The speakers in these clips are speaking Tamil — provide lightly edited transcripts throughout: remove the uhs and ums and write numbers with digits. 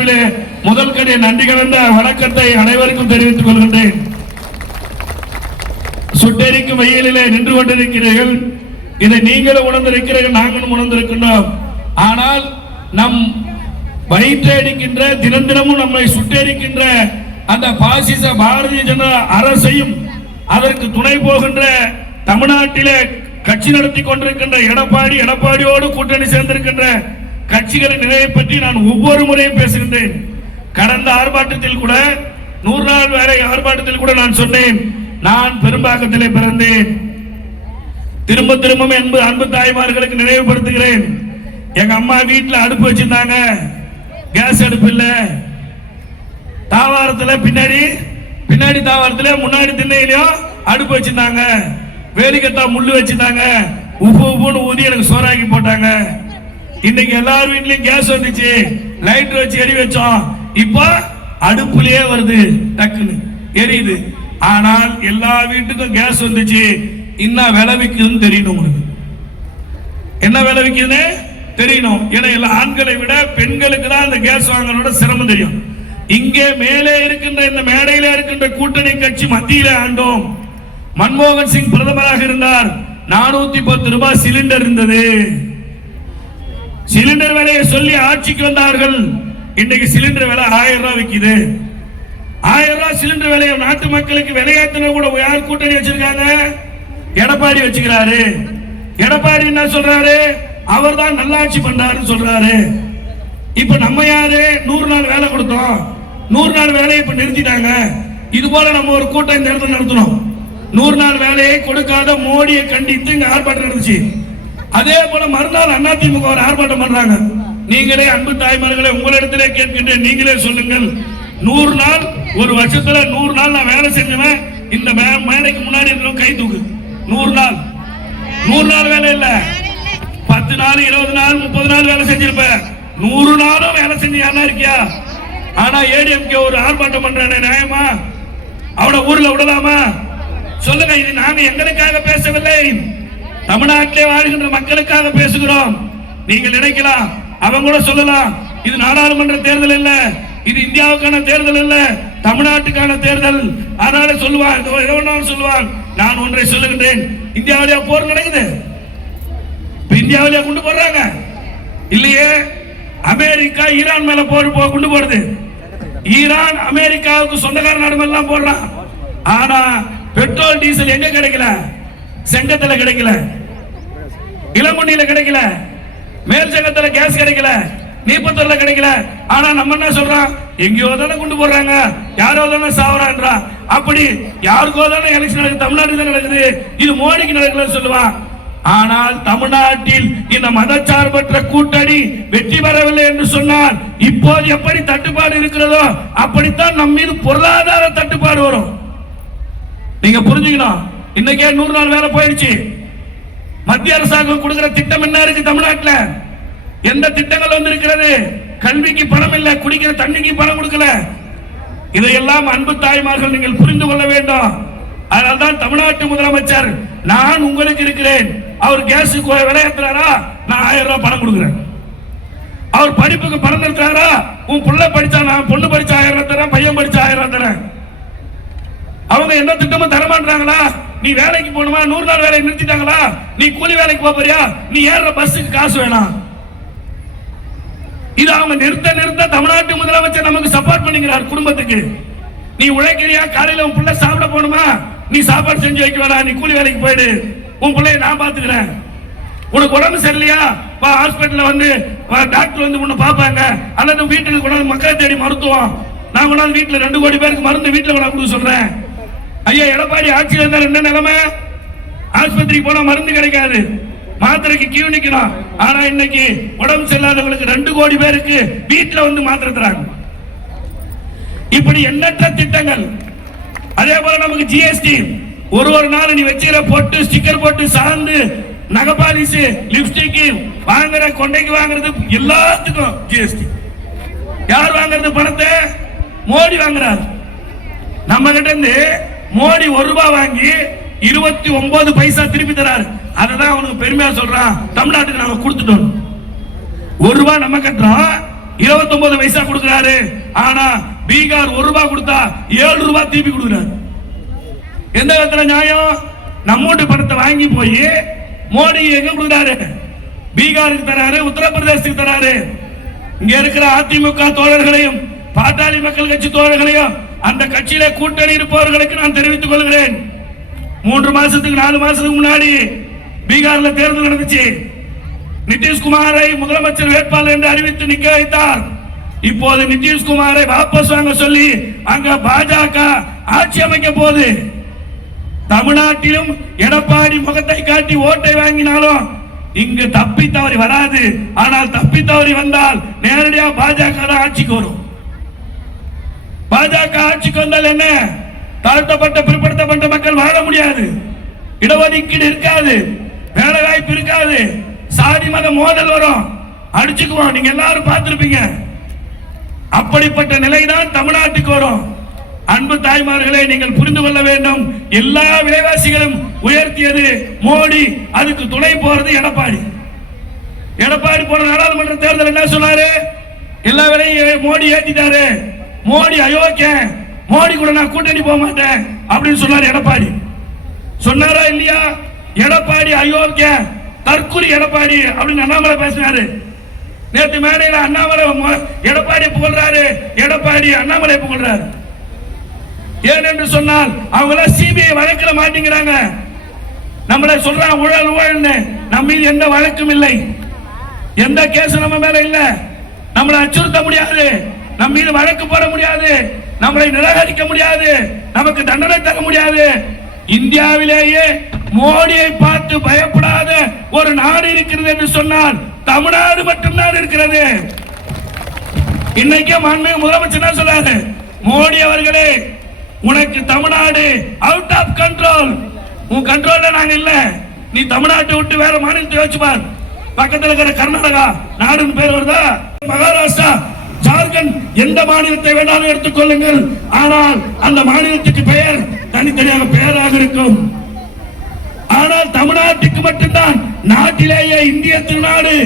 சார்பிலே முதல் கடைய நன்றி கலந்த வணக்கத்தை அனைவருக்கும் தெரிவித்துக் கொள்கின்றேன். சுட்டெரிக்கும் வெயிலிலே நின்று கொண்டிருக்கிறீர்கள். இதை நீங்களும் உணர்ந்திருக்கிறீர்கள், நாங்களும் உணர்ந்திருக்கின்றோம். ஆனால் நம் வயிற்றடிக்கின்ற தினம் தினமும் நம்மை சுட்டெரிக்கின்ற அந்த பாசிச பாரதிய ஜனதா அரசையும் அதற்கு துணை போகின்ற தமிழ்நாட்டிலே கட்சி நடத்தி கொண்டிருக்கின்ற எடப்பாடியோடு கூட்டணி சேர்ந்திருக்கின்ற கட்சிகளின் நிலையை பற்றி நான் ஒவ்வொரு முறையும் பேசுகின்றேன். கடந்த ஆர்ப்பாட்டத்தில் கூட 100 நாள் வேலை ஆர்ப்பாட்டத்தில் கூட நான் சொன்னேன், நான் பெரும்பாக்கத்திலே பிறந்தேன். திரும்ப திரும்ப அன்பு தாய்மார்களுக்கு நினைவுபடுத்துகிறேன். எங்க அம்மா வீட்டில் அடுப்பு வச்சிருந்தாங்க, கேஸ் அடுப்பு இல்ல. தாவாரத்தில் பின்னாடி தாவாரத்தில் முன்னாடி திண்ணையிலையும் அடுப்பு வச்சிருந்தாங்க. வேலிக்கட்டா முள்ளு வச்சிருந்தாங்க. உப்புன்னு ஊதி எனக்கு சோறாக்கி போட்டாங்க. இன்னைக்கு எல்லார் வீட்லயும் கேஸ் வந்துச்சு, லைட்டர் வச்சு எரி வச்சோம். இப்ப அடுப்புலயே வருது, டக்குன்னு எரியுது. ஆனால் எல்லா வீட்டுக்கும் கேஸ் வந்துச்சு. இன்னும் விளைவிக்குதுன்னு தெரியணும். உங்களுக்கு என்ன விளைவிக்குதுன்னு தெரியணும். ஏன்னா எல்லா ஆண்களை விட பெண்களுக்கு தான் அந்த கேஸ் வாங்குறதோட சிரமம் தெரியும். இங்கே மேலே இருக்கின்ற இந்த மேடையில இருக்கின்ற கூட்டணி கட்சி மத்தியில ஆண்டோம். மன்மோகன் சிங் பிரதமராக இருந்தார். 410 ரூபாய் சிலிண்டர் இருந்தது. சிலிண்டர் விலையை சொல்லி ஆட்சிக்கு வந்தார்கள். இன்னைக்கு சிலிண்டர் விலை 1000 ரூபாய் விற்குது. 1000 ரூபாய் சிலிண்டர் விலையை நாட்டு மக்களுக்கு விலையாத்தின கூட யார் கூட்டணி வச்சிருக்காங்க? எடப்பாடி வச்சுக்கிறாரு. எடப்பாடி என்ன சொல்றாரு? அவர் தான் நல்லாட்சி பண்றாருன்னு சொல்றாரு. இப்ப நம்ம யாரு? 100 நாள் வேலை கொடுத்தோம், 100 நாள் வேலையை இப்ப நிறுத்திட்டாங்க. இது போல நம்ம ஒரு கூட்டம் இந்த இடத்துல நடத்தணும். 100 நாள் வேலையை கொடுக்காத மோடியை கண்டித்து இங்க ஆர்ப்பாட்டம் நடந்துச்சு. அதே போல மறுநாள் அதிமுக ஒரு ஆர்ப்பாட்டம் பண்றாங்க. நீங்களே அன்பு தாய்மார்களே, உங்களிடத்திலே கேட்கின்றேன், நீங்களே சொல்லுங்கள். 100 நாள், ஒரு வருஷத்துல 100 நாள் நான் வேலை செஞ்சவன் இந்த மேடைக்கு முன்னாடி இருக்கிறோம், கை தூக்கு. 100 நாள் 100 நாள் வேலை இல்ல, 10 நாள் 20 நாள் 30 நாள் வேலை செஞ்சிருப்ப. 100 நாளும் வேலை செஞ்சு யாரா இருக்கியா? ஆனா ஏடிஎம்கே ஒரு ஆர்ப்பாட்டம் பண்றானே, நியாயமா? அவனை ஊர்ல விடலாமா? சொல்லுங்க. இது நாங்க எங்களுக்காக பேசவில்லை, தமிழ்நாட்டிலே வாழ்கின்ற மக்களுக்காக பேசுகிறோம். நீங்கள் நினைக்கலாம், அவங்க கூட சொல்லலாம், இது நாடாளுமன்ற தேர்தல் இல்ல, இது இந்தியாவுக்கான தேர்தல் இல்ல, தமிழ்நாட்டுக்கான தேர்தல். அதனால சொல்லுவான். நான் ஒன்றை சொல்லுகின்றேன், இந்தியாவிலேயே போர் நடக்குது. இந்தியாவிலேயே குண்டு போடுறாங்க இல்லையே? அமெரிக்கா ஈரான் மேல போர் குண்டு போடுது. ஈரான் அமெரிக்காவுக்கு சொந்தக்கார நாடு எல்லாம் போடுறான். ஆனா பெட்ரோல் டீசல் எங்க கிடைக்கல? செங்கத்துல கிடைக்கல, இளமுன்னில கிடைக்கல, மேல் செங்கத்துல கேஸ் கிடைக்கல, நீப்பத்தூர்ல கிடைக்கல. ஆனா நம்ம என்ன சொல்றோம்? எங்கேயோ தானே கொண்டு போடுறாங்க, யாரோ தானே சாவறான்றா. அப்படி யாருக்கோ தானே எலெக்ஷன் நடக்குது, தமிழ்நாட்டில் தான் நடக்குது, இது மோடிக்கு நடக்கலன்னு சொல்லுவான். ஆனால் தமிழ்நாட்டில் இந்த மதச்சார்பற்ற கூட்டணி வெற்றி பெறவில்லை என்று சொன்னால் இப்போது எப்படி தட்டுப்பாடு இருக்கிறதோ அப்படித்தான் நம் மீது பொருளாதார தட்டுப்பாடு வரும். நீங்க புரிஞ்சுக்கணும். இன்னைக்கே 100 நாள் வேலை போயிடுச்சு. மத்திய அரசாங்கம் கொடுக்கிற திட்டம் என்ன இருக்கு? தமிழ்நாட்டில் எந்த திட்டங்கள் வந்து இருக்கிறது? கல்விக்கு பணம் இல்ல, குடிக்கிற தண்ணிக்கு பணம் கொடுக்கல. இதையெல்லாம் அன்பு தாய்மார்கள் நீங்கள் புரிந்து கொள்ள வேண்டும். அதனால்தான் தமிழ்நாட்டு முதலமைச்சர், நான் உங்களுக்கு இருக்கிறேன். அவர் கேஸுக்கு விளையாடுறாரா, நான் 1000 ரூபாய் பணம் கொடுக்கிறேன். அவர் படிப்புக்கு பணம் நிறுத்துறாரா, உன் புள்ள படிச்சா, நான் பொண்ணு படிச்சா 1000 ரூபாய் தரேன், பையன் படிச்சா 1000 ரூபாய் தரேன். அவங்க எந்த திட்டமும் தரமாட்டாங்களா? நீ வேலைக்கு போகணுமா? 100 நாள் வேலையை நிறுத்திட்டாங்களா? நீ கூலி வேலைக்கு போறியா? நீ ஏற பஸ்ஸுக்கு காசு வேணாம். இது அவங்க நிறுத்த தமிழ்நாட்டு முதலமைச்சர் நமக்கு சப்போர்ட் பண்ணுகிறார். குடும்பத்துக்கு நீ உழைக்கிறியா? காலையில உன் பிள்ளை சாப்பிட போகணுமா? நீ சாப்பாடு செஞ்சு வைக்க வேணாம், நீ கூலி வேலைக்கு போயிடு, உன் பிள்ளைய நான் பாத்துக்கிறேன். உனக்கு உடம்பு சரியில்லையா, வா ஹாஸ்பிட்டல்ல வந்து டாக்டர் வந்து உன்னை பாப்பாங்க. அல்லது வீட்டுக்கு கொண்டாந்து மக்களை தேடி மருத்துவம், நான் கொண்டாந்து வீட்டுல 2 கோடி பேருக்கு மருந்து வீட்டுல கொண்டாந்து கொடுக்க சொல்றேன். ஐயா, எடப்பாடி ஆட்சியில் இருந்தால் என்ன நிலைமை? ஆஸ்பத்திரிக்கு போனா மருந்து கிடைக்காது, மாத்திரைக்கு கியூ நிக்கணும். ஆனா இன்னைக்கு உடம்பு சரியில்லாதவங்களுக்கு 2 கோடி பேருக்கு வீட்டுல வந்து மாத்திரை தராங்க. இப்படி எண்ணற்ற திட்டங்கள். அதே போல நமக்கு ஜிஎஸ்டி, ஒரு நாள் நீ வச்சிர போட்டு ஸ்டிக்கர் போட்டு சார்ந்து நகபாலிஸ் லிப்ஸ்டிக் வாங்குற, கொண்டைக்கு வாங்குறது எல்லாத்துக்கும் ஜிஎஸ்டி. யார் வாங்குறது பணத்தை? மோடி வாங்குறாரு. நம்ம கிட்ட இருந்து மோடி 1 ரூபாய் வாங்கி 29 பைசா திருப்பி தராரு. அததான் அவனுக்கு பெருமையா சொல்றான், தமிழ்நாட்டுக்கு நாங்க கொடுத்துட்டோம். 1 ரூபாய் நம்ம கட்டுறோம், 29 பைசா கொடுக்கிறாரு. ஆனா பீகார் 1 ரூபாய் கொடுத்தா 7 ரூபாய் திருப்பி கொடுக்கிறாரு. எந்த விதத்துல நியாயம்? நம்மோட்டு பணத்தை வாங்கி போய் மோடி எங்க கொடுக்கிறாரு? பீகாருக்கு தராரு, உத்தரப்பிரதேசத்துக்கு தராரு. இங்க இருக்கிற அதிமுக தோழர்களையும் பாட்டாளி மக்கள் கட்சி தோழர்களையும் அந்த கட்சியில கூட்டணி இருப்பவர்களுக்கு நான் தெரிவித்துக் கொள்கிறேன். 3 மாசத்துக்கு 4 மாசத்துக்கு முன்னாடி பீகார்ல தேர்தல் நடந்துச்சு. நிதிஷ்குமாரை முதலமைச்சர் வேட்பாளர் என்று அறிவித்து நிக்க வைத்தார். இப்போது நிதிஷ்குமாரை வாபஸ் வாங்க சொல்லி அங்க பாஜக ஆட்சி அமைக்க போது தமிழ்நாட்டிலும் எடப்பாடி முகத்தை காட்டி ஓட்டை வாங்கினாலும் இங்கு தப்பி தவறி வராது. ஆனால் தப்பி தவறி வந்தால் நேரடியாக பாஜக ஆட்சிக்கு வரும். பாஜக ஆட்சிக்கு வந்தால் என்ன? தாழ்த்தப்பட்ட பிற்படுத்தப்பட்ட மக்கள் வாழ முடியாது, இடஒதுக்கீடு இருக்காது, வேலை வாய்ப்பு இருக்காது, சாதி மத மோதல் வரும், அடிச்சுக்குவோம். நீங்க எல்லாரும் பார்த்திருப்பீங்க. அப்படிப்பட்ட நிலைதான் தமிழ்நாட்டுக்கு வரும். அன்பு தாய்மார்களே, நீங்கள் புரிந்து கொள்ள வேண்டும். எல்லா விலைவாசிகளும் உயர்த்தியது மோடி, அதுக்கு துணை போறது எடப்பாடி. எடப்பாடி போன நாடாளுமன்ற தேர்தல் என்ன சொன்னாரு? எல்லா விலையும் மோடி ஏத்திட்டாரு, மோடி அயோக்கியன், மோடி கூட நான் கூட்டணி போக மாட்டேன் அப்படின்னு சொன்னாரு எடப்பாடி. சொன்னாரா இல்லையா? எடப்பாடி அயோக்கியன், தற்குறி எடப்பாடி அப்படின்னு அண்ணாமலை பேசினாரு. நேற்று மேடையில் அண்ணாமலை எடப்பாடி புகழ்றாரு, எடப்பாடி அண்ணாமலை புகழ்றாரு. ஏனென்று சொன்னால் அவங்க சிபிஐ வழக்கில் மாட்டேங்கிறாங்க. நம்மள சொல்றாங்க ஊழல் ஊழல்னு. நம்ம மீது எந்த வழக்கும் இல்லை, எந்த கேஸ் நம்ம மேல இல்ல. நம்மளை அச்சுறுத்த முடியாது, நம்ம மீது வழக்கு போட முடியாது, நம்மளை நிராகரிக்க முடியாது, நமக்கு தண்டனை தர முடியாது. இந்தியாவிலேயே மோடியை பார்த்து பயப்படாத ஒரு நாடு இருக்கிறது என்று சொன்னால் தமிழ்நாடு மட்டும்தான் இருக்கிறது. இன்னைக்கு மாண்புமிகு முதலமைச்சர் சொல்றாரு, மோடி அவர்களே உனக்கு தமிழ்நாடு அவுட் ஆஃப் கண்ட்ரோல், உன் கண்ட்ரோல்ல நாங்க இல்ல, நீ தமிழ்நாட்டை விட்டு வேற மாநிலத்தை வச்சு பார். பக்கத்தில் இருக்கிற கர்நாடகா நாடுன்னு பேர் வருதா, மகாராஷ்டிரா, ஜார்க்கண்ட், எந்த மாநிலத்தை வேணாலும் எடுத்துக்கொள்ளுங்கள். ஆனால் அந்த மாநிலத்துக்கு பெயர் தனித்தனியாக பெயராக இருக்கும். ஆனால் தமிழ்நாட்டுக்கு மட்டும்தான் நாட்டிலேயே இந்திய திருநாடு.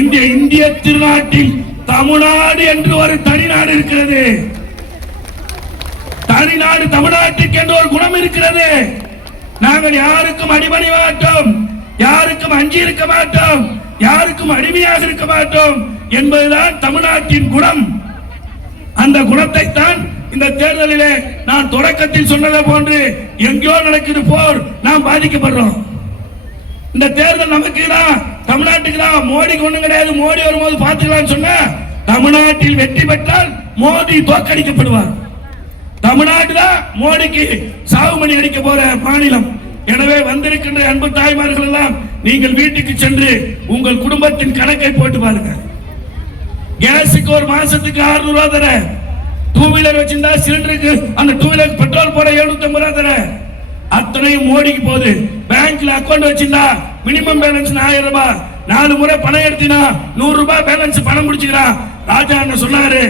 இந்திய திருநாட்டில் தமிழ்நாடு என்று ஒரு தனிநாடு இருக்கிறது. தனிநாடு தமிழ்நாட்டுக்கு என்று ஒரு குணம் இருக்கிறது. நாங்கள் யாருக்கும் அடிபணி மாட்டோம், யாருக்கும் அஞ்சி இருக்க மாட்டோம், யாருக்கும் அடிமையாக இருக்க மாட்டோம் என்பதுதான் தமிழ்நாட்டின் குணம். அந்த குணத்தை தான் இந்த தேர்தலிலே நான் தொடக்கத்தில் சொன்னதை போன்று எங்கேயோ நடக்குது போர் நாம் பாதிக்கப்படுறோம். இந்த தேர்தல் நமக்கு தான், தமிழ்நாட்டுக்கு தான். மோடிக்கு ஒண்ணும் கிடையாது, மோடி வரும்போது பார்த்துக்கலாம்னு சொன்ன தமிழ்நாட்டில் வெற்றி பெற்றால் மோடி தோற்கடிக்கப்படுவார். தமிழ்நாடு தான் மோடிக்கு சாவுமணி அடிக்க போற மாநிலம். எனவே வந்திருக்கின்ற அன்பு தாய்மார்கள் எல்லாம் நீங்கள் வீட்டுக்கு சென்று உங்கள் குடும்பத்தின் கணக்கை போட்டு பாருங்க. கேஸுக்கு ஒரு மாசத்துக்கு 600 ரூபாய் தர, 2 வீலர் வச்சிருந்தா சிலிண்டருக்கு அந்த 2 வீலர் பெட்ரோல் போட 750 ரூபாய் தர, அத்தனையும் மோடிக்கு போகுது. பேங்க்ல அக்கௌண்ட் வச்சிருந்தா மினிமம் பேலன்ஸ் 1000 ரூபாய், 4 முறை பணம் எடுத்தினா 100 ரூபாய் பேலன்ஸ் பணம் முடிச்சுக்கிறான். ராஜா அண்ணன் சொன்னாரு,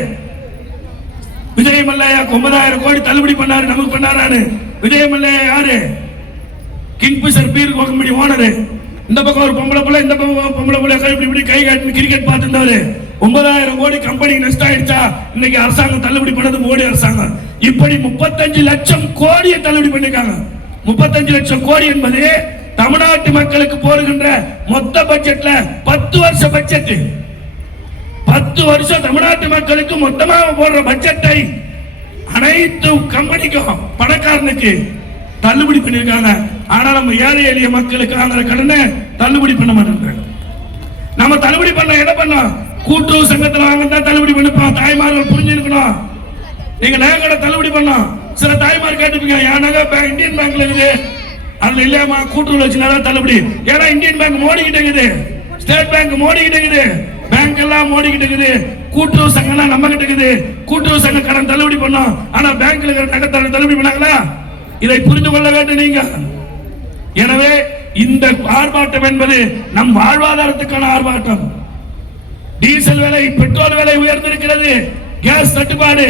விஜய் மல்லையா 9,000 கோடி தள்ளுபடி பண்ணாரு, நமக்கு பண்ணாரான்னு. விஜய் மல்லையா யாரு? Kingfisher beer company owner. இந்த பக்கம் ஒரு பொம்பளை புள்ள, இந்த பக்கம் பொம்பளை புள்ள இப்படி கை காட்டி கிரிக்கெட் பார்த்துருந்தாரு. 9,000 கோடி கம்பெனி நஷ்டம் ஆயிடுச்சா? இன்னைக்கு அரசாங்கம் தள்ளுபடி பண்ணது மோடி அரசாங்கம். இப்படி 35 லட்சம் கோடியை தள்ளுபடி பண்ணிருக்காங்க. 35 லட்சம் கோடி என்பது தமிழ்நாட்டு மக்களுக்கு போடுகின்ற மொத்த பட்ஜெட்ல 10 வருஷ பட்ஜெட். 10 வருஷம் தமிழ்நாட்டு மக்களுக்கு மொத்தமாக போடுற பட்ஜெட்டை அனைத்து கம்பெனிக்கும் பணக்காரனுக்கு தள்ளுபடி பண்ணிருக்காங்க. ஆனா நம்ம ஏழை எளிய மக்களுக்கு அந்த கடனை தள்ளுபடி பண்ண மாட்டேங்கிறாங்க. நம்ம தள்ளுபடி பண்ண என்ன பண்ணோம்? கூட்டுறவு சங்கத்தில் வாங்க தள்ளுபடி பண்ணிப்போம். தாய்மார்கள் புரிஞ்சிருக்கணும். நீங்க நகை தள்ளுபடி பண்ணோம். சில தாய்மார் கேட்டுப்பீங்க, என் நகை இந்தியன் பேங்க்ல இருக்குது, அதுல இல்லையாமா கூட்டுறவு வச்சுனா தள்ளுபடி. ஏன்னா இந்தியன் பேங்க் மோடிக்கிட்டு இருக்குது, ஸ்டேட் பேங்க் மோடிக்கிட்டு இருக்குது, பேங்க் எல்லாம் மோடிக்கிட்டு இருக்குது, கூட்டுறவு சங்கம் நம்ம கிட்ட இருக்குது. கூட்டுறவு சங்க கடன் தள்ளுபடி பண்ணோம், ஆனா பேங்க்ல இருக்கிற நகை தள்ளுபடி பண்ணாங்களா? இதை புரிந்து கொள்ள வேண்டும் நீங்க. எனவே இந்த ஆர்ப்பாட்டம் என்பது நம் வாழ்வாதாரத்துக்கான ஆர்ப்பாட்டம். டீசல் விலை, பெட்ரோல் விலை உயர்ந்திருக்கிறது, கேஸ் தட்டுப்பாடு.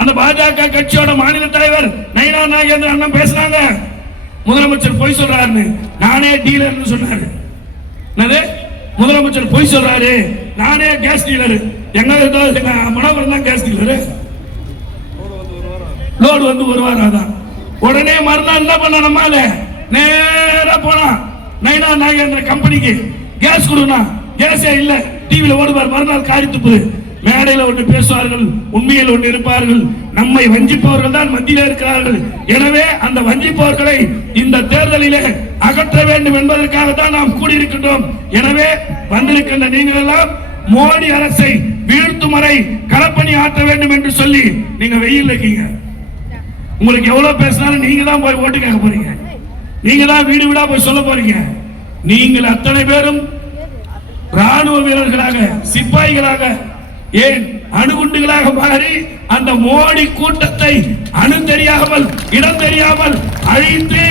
அந்த பாஜக கட்சியோட மாநில தலைவர் நயினா நாகேந்திரன் அண்ணன் பேசுறாங்க, முதலமைச்சர் பொய் சொல்றாரு, நானே டீலர்னு சொன்னாரு. முதலமைச்சர் பொய் சொல்றாரு, நானே கேஸ் டீலர், எங்க மனோகரன் தான் கேஸ் டீலர். லோடு வந்து ஒரு வாரம் தான். உடனே மறுநாள் என்ன பண்ண, நம்மால நேரா போனா நைனா நாகேந்திர கம்பெனிக்கு கேஸ் கொடுனா, கேஸே இல்ல. டிவில ஓடுவார், மறுநாள் காரி துப்புது. மேடையில் ஒன்று பேசுவார்கள், உண்மையில் ஒன்று இருப்பார்கள். நம்மை வஞ்சிப்பவர்கள் தான் மத்தியில் இருக்கிறார்கள். எனவே அந்த வஞ்சிப்பவர்களை இந்த தேர்தலிலே அகற்ற வேண்டும் என்பதற்காக தான் நாம் கூடியிருக்கின்றோம். எனவே வந்திருக்கின்ற நீங்கள் எல்லாம் மோடி அரசை வீழ்த்தும் வரை களப்பணி ஆற்ற வேண்டும் என்று சொல்லி நீங்க வெயில் இருக்கீங்க. உங்களுக்கு எவ்வளவு பேசினாலும் நீங்க தான் போய் ஓட்டு கேட்க போறீங்க, நீங்க தான் வீடு வீடா போய் சொல்ல போறீங்க. நீங்கள் அத்தனை பேரும் ராணுவ வீரர்களாக, சிப்பாய்களாக, ஏன் அணுகுண்டுகளாக மாறி அந்த மோடி கூட்டத்தை அணு தெரியாமல், இடம் தெரியாமல் அழித்து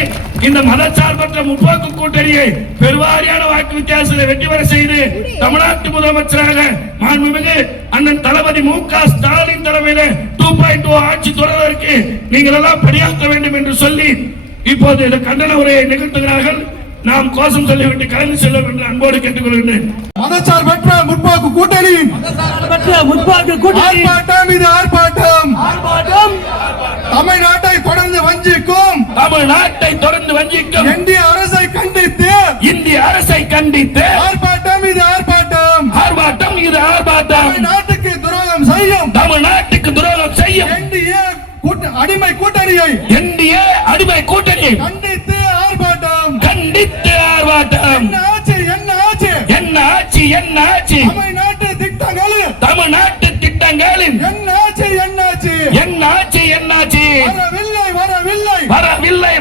இந்த மதச்சார்பற்ற முற்போக்கு கூட்டணியை பெருவாரியான வாக்கு வித்தியாசத்தை வெற்றி பெற செய்து தமிழ்நாட்டு முதலமைச்சராக மாண்புமிகு அண்ணன் தளபதி மு.க. ஸ்டாலின் தலைமையில 2.0 ஆட்சி தொடர்வதற்கு நீங்கள் எல்லாம் பணியாற்ற வேண்டும் என்று சொல்லி இப்போது இந்த கண்டன உரையை நிகழ்த்துகிறார்கள். நாம் கோஷம் சொல்லிவிட்டு கலந்து செல்லும் என்று அன்போடு கேட்டுக்கொள்கிறேன். மதச்சார்பற்ற முற்போக்கு கூட்டணி ஆர்ப்பாட்டம், இது ஆர்ப்பாட்டம். தமிழ்நாட்டை தொடர்ந்து வஞ்சிக்கும் இந்திய அரசை கண்டித்து, ஆர்ப்பாட்டம், இது ஆர்ப்பாட்டம். தமிழ்நாட்டுக்கு துரோகம் செய்யும் என்டிஏ அடிமை கூட்டணியை கண்டித்து ஆர்ப்பாட்டம். என்ன ஆச்சு தமிழ்நாட்டு திட்டங்களின் என்னாச்சு?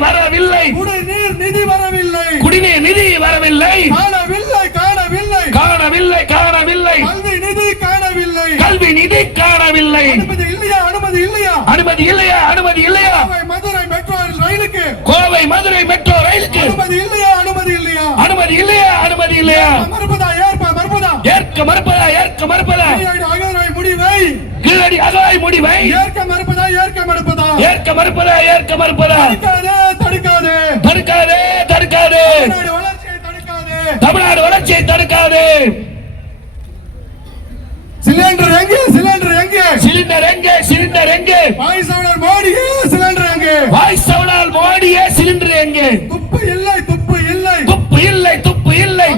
வரவில்லை. குடிநீர் நிதி வரவில்லை. காணவில்லை. கல்வி நிதி காணவில்லை. அனுமதி இல்லையா? கோவை மதுரை மெட்ரோ ரயிலுக்கு அனுமதி இல்லையா? ஏற்க மறுப்பதா? கீழடி அகழாய் முடிவை ஏற்க மறுப்பதா? தடுக்காதே. தமிழ்நாடு வளர்ச்சியை தடுக்காது. சிலிண்டர் எங்கே? வாய்சவனால் மோடியே சிலிண்டர் எங்கே? துப்பு இல்லை.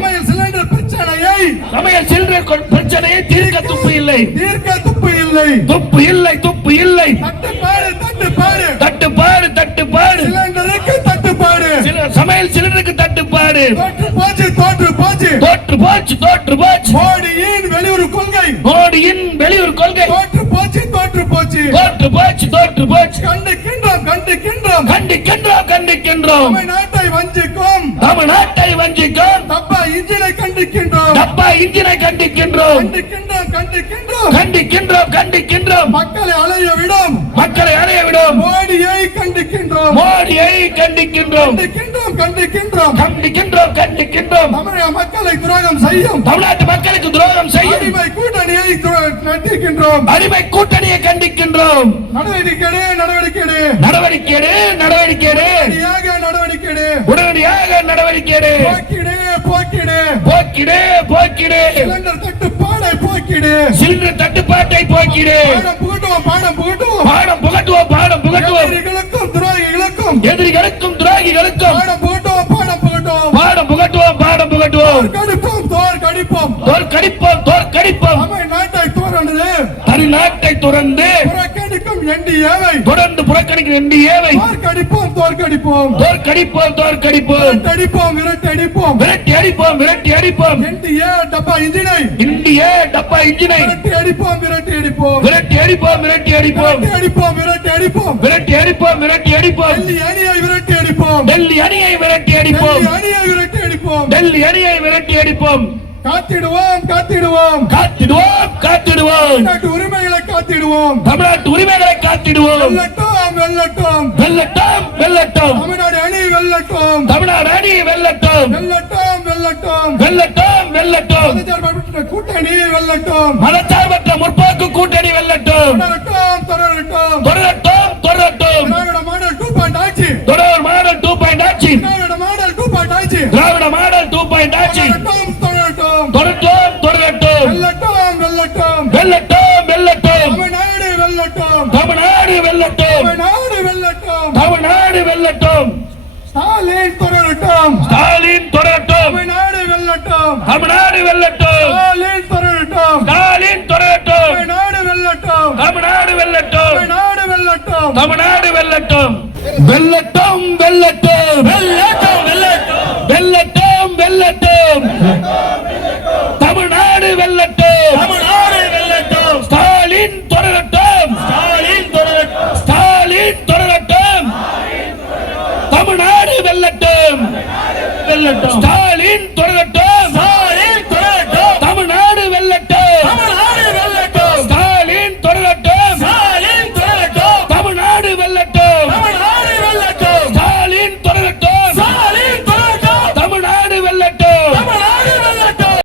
சமையல் சிலிண்டர் பிரச்சனையை தீர்க்க துப்பு இல்லை. தட்டுப்பாடு. சமையல் சிலிண்டருக்கு தட்டுப்பாடு. தோற்று போச்சு. மோடியின் வெளியூர் கொள்கை தோற்று போச்சு. கண்டிக்கின்றோம். தமிழ்நாட்டை வஞ்சிக்கும் டப்பா இன்ஜினை கண்டிக்கின்றோம். மக்களை அலைய விடும் மோடியை கண்டிக்கின்றோம். தமிழக மக்களை துரோகம் செய்யும் தமிழ்நாட்டு மக்களுக்கு துரோகம் செய்யும் அடிமை கூட்டணியை கண்டிக்கின்றோம். உடனடியாக நடவடிக்கை போக்கிடு. சிலிண்டர் தட்டுப்பாட்டை போக்கிடு. பாடம் புகட்டுவோம். எதிரிகளுக்கும் துரோகிகளுக்கும் பாடம் புகட்டுவோம். தோற்கடிப்போம். தமிழ்நாட்டை துறந்து புறக்கணிக்கும் என்டிஏவை தோற்கடிப்போம். விரட்டி அடிப்போம். இந்திய டப்பா இன்ஜினை விரட்டி அடிப்போம். டெல்லி அணியை விரட்டி அடிப்போம். காத்திடுவோம். தமிழ்நாட்டு உரிமைகளை காத்திடுவோம். வெல்லட்டும். தமிழ்நாடு அணி வெல்லட்டும். கூட்டணி வெல்லட்டும். மதச்சார்பற்ற முற்போக்கு கூட்டணி வெல்லட்டும். தொடரட்டும். திராவிட மாடல் 2.0 ஆட்சி. திராவிட மாடல் 2.0 ஆட்சி. தொடரட்டும். தமிழ்நாடு வெல்லட்டும், ஸ்டாலின் துரட்டோம், ஸ்டாலின் துரட்டோம், தமிழ்நாடு வெல்லட்டும், தமிழ்நாடு வெல்லட்டும், தமிழ்நாடு வெல்லட்டும், தமிழ்நாடு வெல்லட்டும், வெல்லட்டும், வெல்லட்டும், வெல்லட்டும், வெல்லட்டும்.